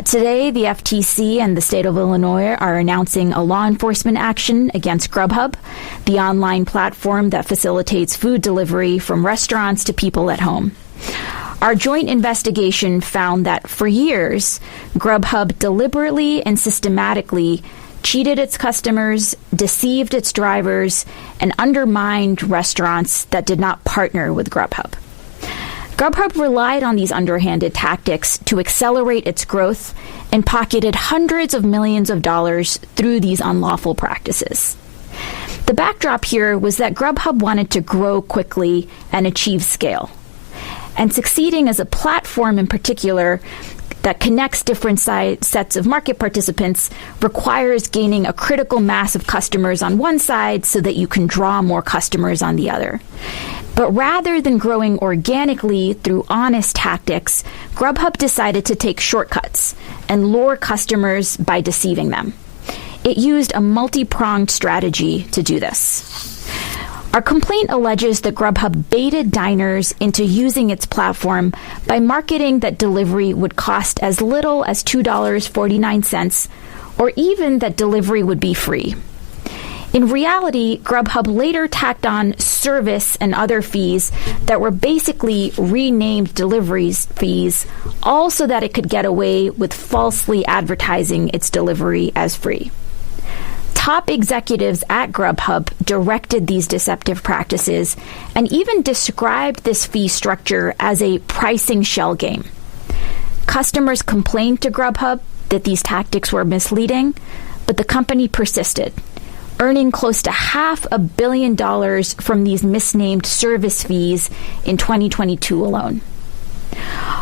Today, the FTC and the state of Illinois are announcing a law enforcement action against Grubhub, the online platform that facilitates food delivery from restaurants to people at home. Our joint investigation found that for years, Grubhub deliberately and systematically cheated its customers, deceived its drivers, and undermined restaurants that did not partner with Grubhub. Grubhub relied on these underhanded tactics to accelerate its growth and pocketed hundreds of millions of dollars through these unlawful practices. The backdrop here was that Grubhub wanted to grow quickly and achieve scale. And succeeding as a platform in particular that connects different sets of market participants requires gaining a critical mass of customers on one side so that you can draw more customers on the other. But rather than growing organically through honest tactics, Grubhub decided to take shortcuts and lure customers by deceiving them. It used a multi-pronged strategy to do this. Our complaint alleges that Grubhub baited diners into using its platform by marketing that delivery would cost as little as $2.49, or even that delivery would be free. In reality, Grubhub later tacked on service and other fees that were basically renamed delivery fees, all so that it could get away with falsely advertising its delivery as free. Top executives at Grubhub directed these deceptive practices and even described this fee structure as a pricing shell game. Customers complained to Grubhub that these tactics were misleading, but the company persisted, earning close to $500 million from these misnamed service fees in 2022 alone.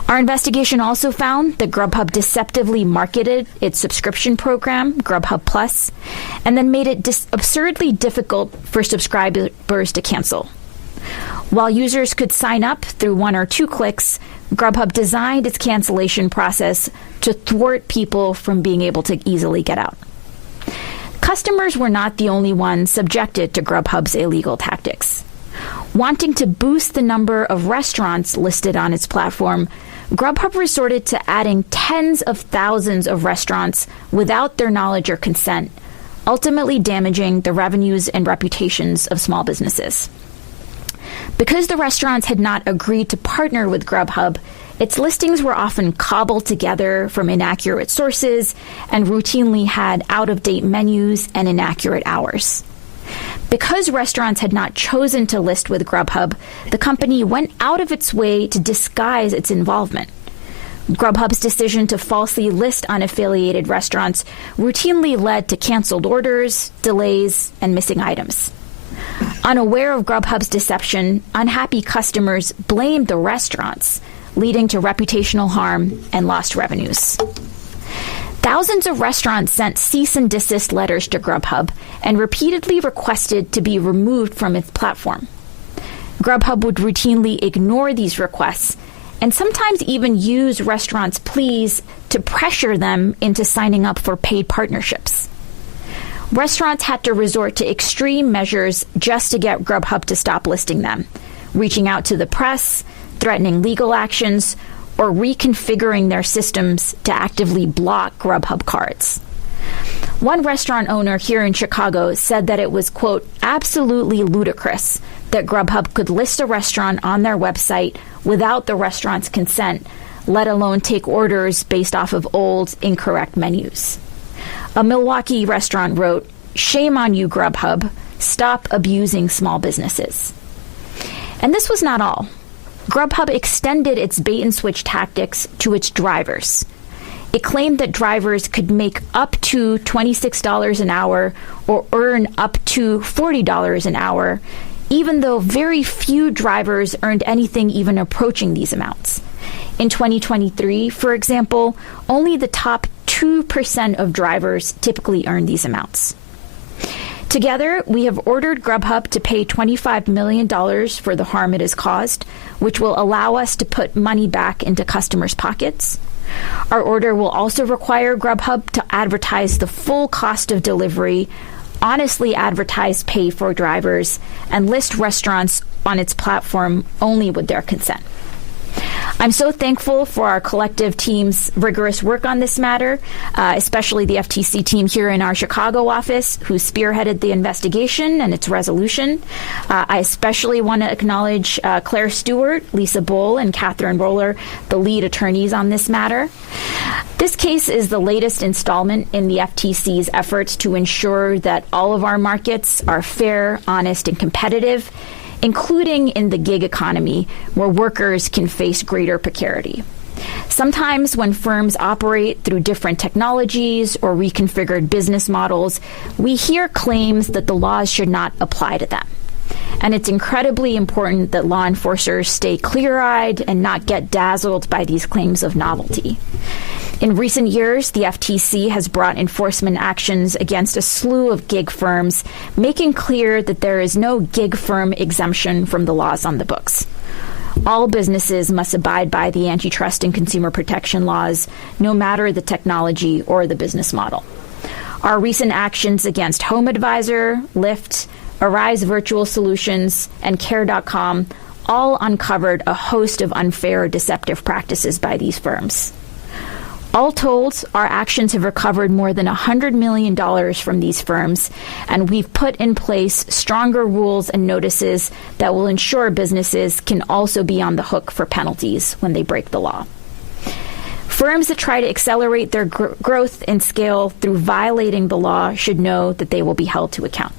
Our investigation also found that Grubhub deceptively marketed its subscription program, Grubhub Plus, and then made it absurdly difficult for subscribers to cancel. While users could sign up through one or two clicks, Grubhub designed its cancellation process to thwart people from being able to easily get out. Customers were not the only ones subjected to Grubhub's illegal tactics. Wanting to boost the number of restaurants listed on its platform, Grubhub resorted to adding tens of thousands of restaurants without their knowledge or consent, ultimately damaging the revenues and reputations of small businesses. Because the restaurants had not agreed to partner with Grubhub, its listings were often cobbled together from inaccurate sources and routinely had out-of-date menus and inaccurate hours. Because restaurants had not chosen to list with Grubhub, the company went out of its way to disguise its involvement. Grubhub's decision to falsely list unaffiliated restaurants routinely led to canceled orders, delays, and missing items. Unaware of Grubhub's deception, unhappy customers blamed the restaurants, leading to reputational harm and lost revenues. Thousands of restaurants sent cease and desist letters to Grubhub and repeatedly requested to be removed from its platform. Grubhub would routinely ignore these requests and sometimes even use restaurants' pleas to pressure them into signing up for paid partnerships. Restaurants had to resort to extreme measures just to get Grubhub to stop listing them, reaching out to the press, threatening legal actions, or reconfiguring their systems to actively block Grubhub cards. One restaurant owner here in Chicago said that it was, quote, absolutely ludicrous that Grubhub could list a restaurant on their website without the restaurant's consent, let alone take orders based off of old, incorrect menus. A Milwaukee restaurant wrote, "Shame on you, Grubhub. Stop abusing small businesses." And this was not all. Grubhub extended its bait-and-switch tactics to its drivers. It claimed that drivers could make up to $26 an hour or earn up to $40 an hour, even though very few drivers earned anything even approaching these amounts. In 2023, for example, only the top 2% of drivers typically earn these amounts. Together, we have ordered Grubhub to pay $25 million for the harm it has caused, which will allow us to put money back into customers' pockets. Our order will also require Grubhub to advertise the full cost of delivery, honestly advertise pay for drivers, and list restaurants on its platform only with their consent. I'm so thankful for our collective team's rigorous work on this matter, especially the FTC team here in our Chicago office who spearheaded the investigation and its resolution. I especially want to acknowledge Claire Stewart, Lisa Bull, and Catherine Roller, the lead attorneys on this matter. This case is the latest installment in the FTC's efforts to ensure that all of our markets are fair, honest, and competitive, including in the gig economy, where workers can face greater precarity. Sometimes when firms operate through different technologies or reconfigured business models, we hear claims that the laws should not apply to them. And it's incredibly important that law enforcers stay clear-eyed and not get dazzled by these claims of novelty. In recent years, the FTC has brought enforcement actions against a slew of gig firms, making clear that there is no gig firm exemption from the laws on the books. All businesses must abide by the antitrust and consumer protection laws, no matter the technology or the business model. Our recent actions against HomeAdvisor, Lyft, Arise Virtual Solutions, and Care.com all uncovered a host of unfair or deceptive practices by these firms. All told, our actions have recovered more than $100 million from these firms, and we've put in place stronger rules and notices that will ensure businesses can also be on the hook for penalties when they break the law. Firms that try to accelerate their growth and scale through violating the law should know that they will be held to account.